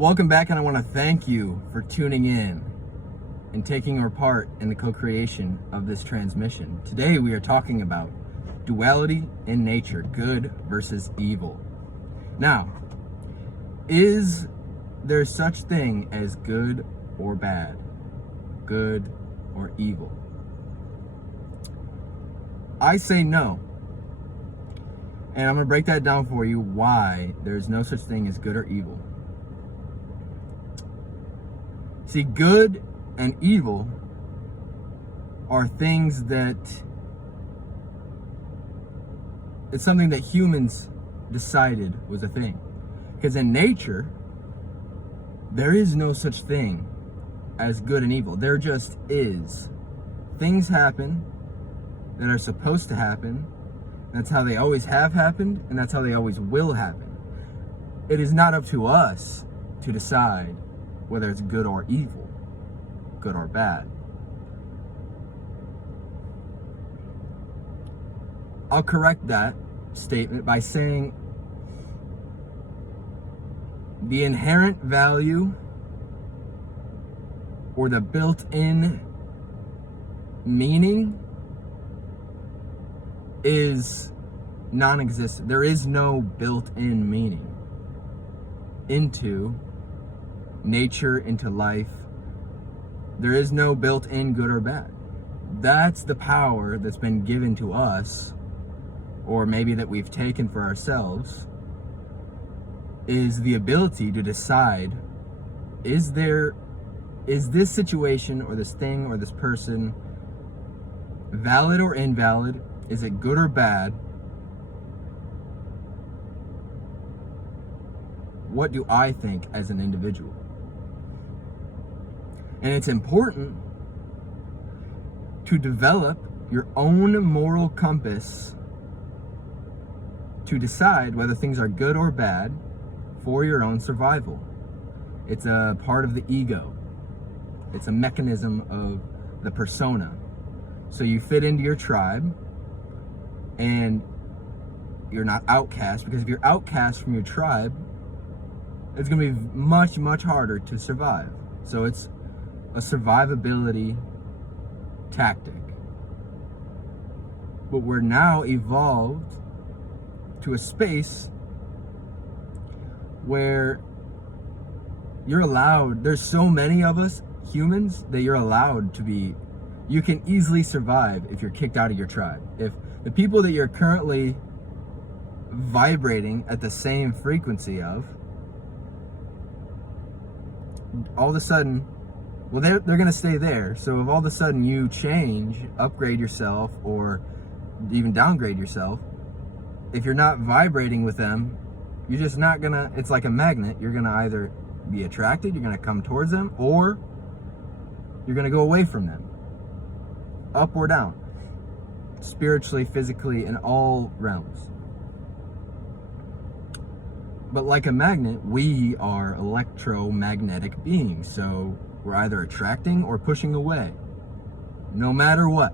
Welcome back, and I want to thank you for tuning in and taking your part in the co-creation of this transmission. Today we are talking about duality in nature, good versus evil. Now, is there such thing as good or bad? Good or evil? I say no. And I'm going to break that down for you why there's no such thing as good or evil. See, good and evil are things that it's something that humans decided was a thing. Because in nature, there is no such thing as good and evil. There just is. Things happen that are supposed to happen. That's how they always have happened, and that's how they always will happen. It is not up to us to decide whether it's good or evil, good or bad. I'll correct that statement by saying the inherent value or the built-in meaning is non-existent. There is no built-in meaning into nature, into life. There is no built-in good or bad. That's the power that's been given to us, or maybe that we've taken for ourselves, is the ability to decide, is this situation or this thing or this person valid or invalid? Is it good or bad? What do I think as an individual? And it's important to develop your own moral compass to decide whether things are good or bad for your own survival. It's a part of the ego. It's a mechanism of the persona. So you fit into your tribe and you're not outcast, because if you're outcast from your tribe, it's going to be much, much harder to survive. So it's a survivability tactic. But we're now evolved to a space where you're allowed, there's so many of us humans that you're allowed to be, you can easily survive if you're kicked out of your tribe. If the people that you're currently vibrating at the same frequency of, all of a sudden, well, they're going to stay there. So if all of a sudden you change, upgrade yourself, or even downgrade yourself, if you're not vibrating with them, you're just not going to, it's like a magnet. You're going to either be attracted, you're going to come towards them, or you're going to go away from them. Up or down. Spiritually, physically, in all realms. But like a magnet, we are electromagnetic beings. So we're either attracting or pushing away. No matter what.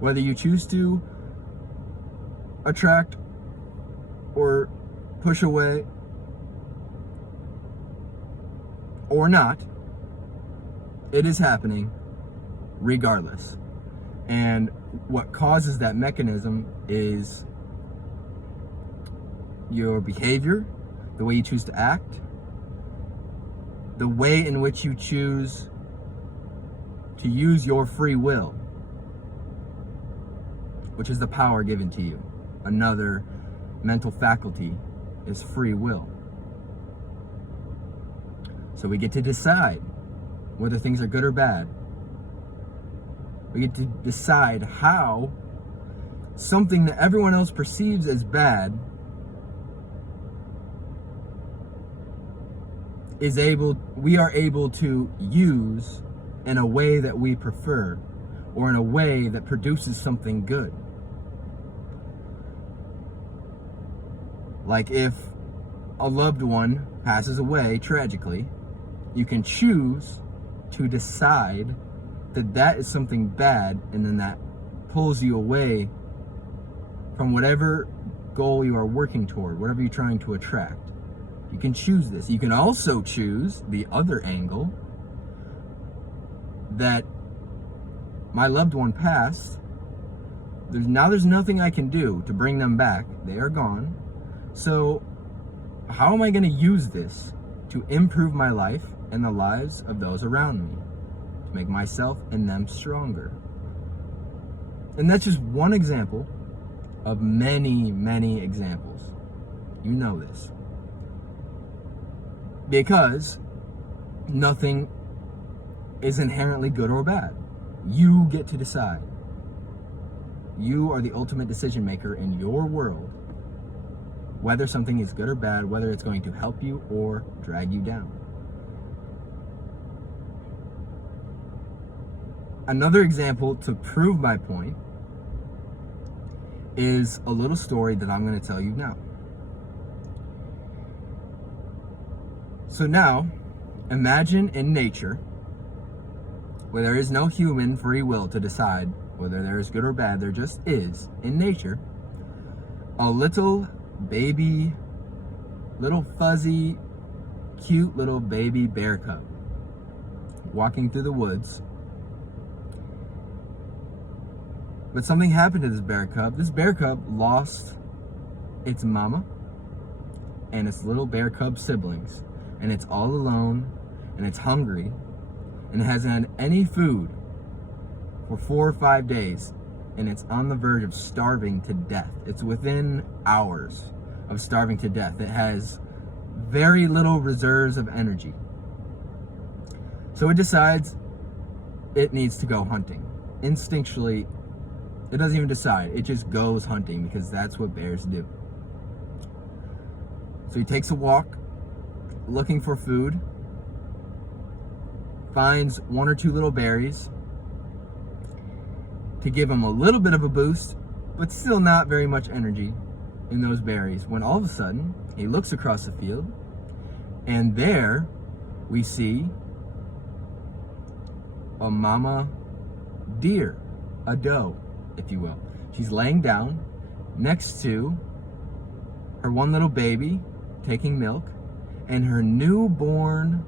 Whether you choose to attract or push away or not, it is happening regardless. And what causes that mechanism is your behavior, the way you choose to act, the way in which you choose to use your free will, which is the power given to you. Another mental faculty is free will. So we get to decide whether things are good or bad. We get to decide how something that everyone else perceives as bad we are able to use in a way that we prefer, or in a way that produces something good. Like if a loved one passes away tragically, you can choose to decide that that is something bad, and then that pulls you away from whatever goal you are working toward, whatever you're trying to attract. You can choose this. You can also choose the other angle that my loved one passed. There's nothing I can do to bring them back. They are gone. So how am I going to use this to improve my life and the lives of those around me, to make myself and them stronger? And that's just one example of many, many examples. You know this. Because nothing is inherently good or bad. You get to decide. You are the ultimate decision maker in your world, whether something is good or bad, whether it's going to help you or drag you down. Another example to prove my point is a little story that I'm going to tell you now. So now, imagine in nature, where there is no human free will to decide whether there is good or bad, there just is, in nature, a little baby, little fuzzy, cute little baby bear cub walking through the woods. But something happened to this bear cub. This bear cub lost its mama and its little bear cub siblings, and it's all alone, and it's hungry, and it hasn't had any food for 4 or 5 days, and it's on the verge of starving to death. It's within hours of starving to death. It has very little reserves of energy. So it decides it needs to go hunting. Instinctually, it doesn't even decide. It just goes hunting because that's what bears do. So he takes a walk looking for food, finds 1 or 2 little berries to give him a little bit of a boost, but still not very much energy in those berries, when all of a sudden he looks across the field, and there we see a mama deer, a doe, if you will. She's laying down next to her 1 little baby taking milk, and her newborn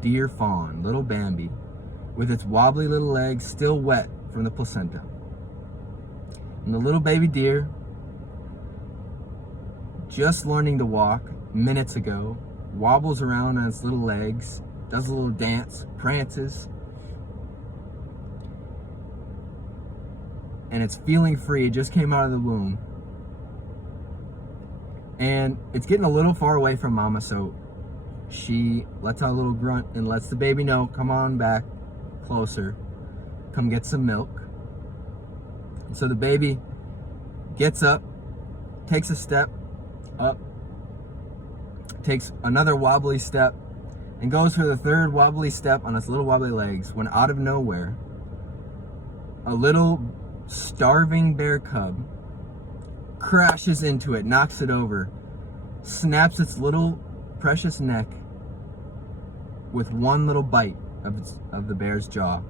deer fawn, little Bambi, with its wobbly little legs still wet from the placenta. And the little baby deer, just learning to walk minutes ago, wobbles around on its little legs, does a little dance, prances, and it's feeling free. It just came out of the womb. And it's getting a little far away from mama, so she lets out a little grunt and lets the baby know, come on back closer, come get some milk. And so the baby gets up, takes a step up, takes another wobbly step, and goes for the 3rd wobbly step on its little wobbly legs, when out of nowhere, a little starving bear cub crashes into it, knocks it over, snaps its little precious neck with 1 little bite of the bear's jaw.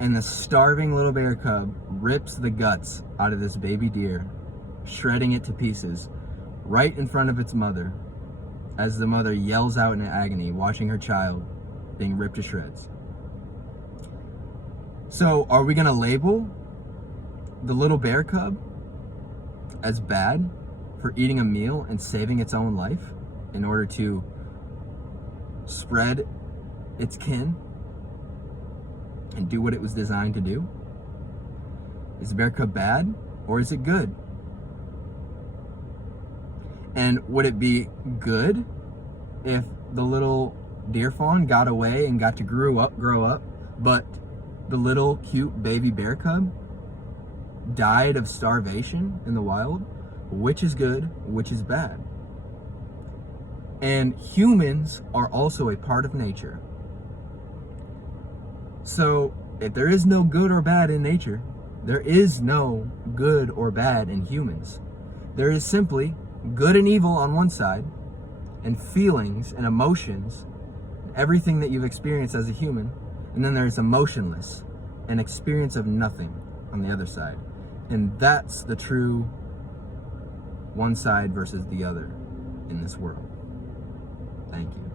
And the starving little bear cub rips the guts out of this baby deer, shredding it to pieces right in front of its mother, as the mother yells out in agony, watching her child being ripped to shreds. So are we going to label the little bear cub as bad for eating a meal and saving its own life in order to spread its kin and do what it was designed to do? Is the bear cub bad, or is it good? And would it be good if the little deer fawn got away and got to grow up, but the little cute baby bear cub died of starvation in the wild? Which is good, which is bad? And humans are also a part of nature. So if there is no good or bad in nature, there is no good or bad in humans. There is simply good and evil on one side, and feelings and emotions, everything that you've experienced as a human, and then there's emotionless, an experience of nothing on the other side. And that's the true one side versus the other. in this world. Thank you.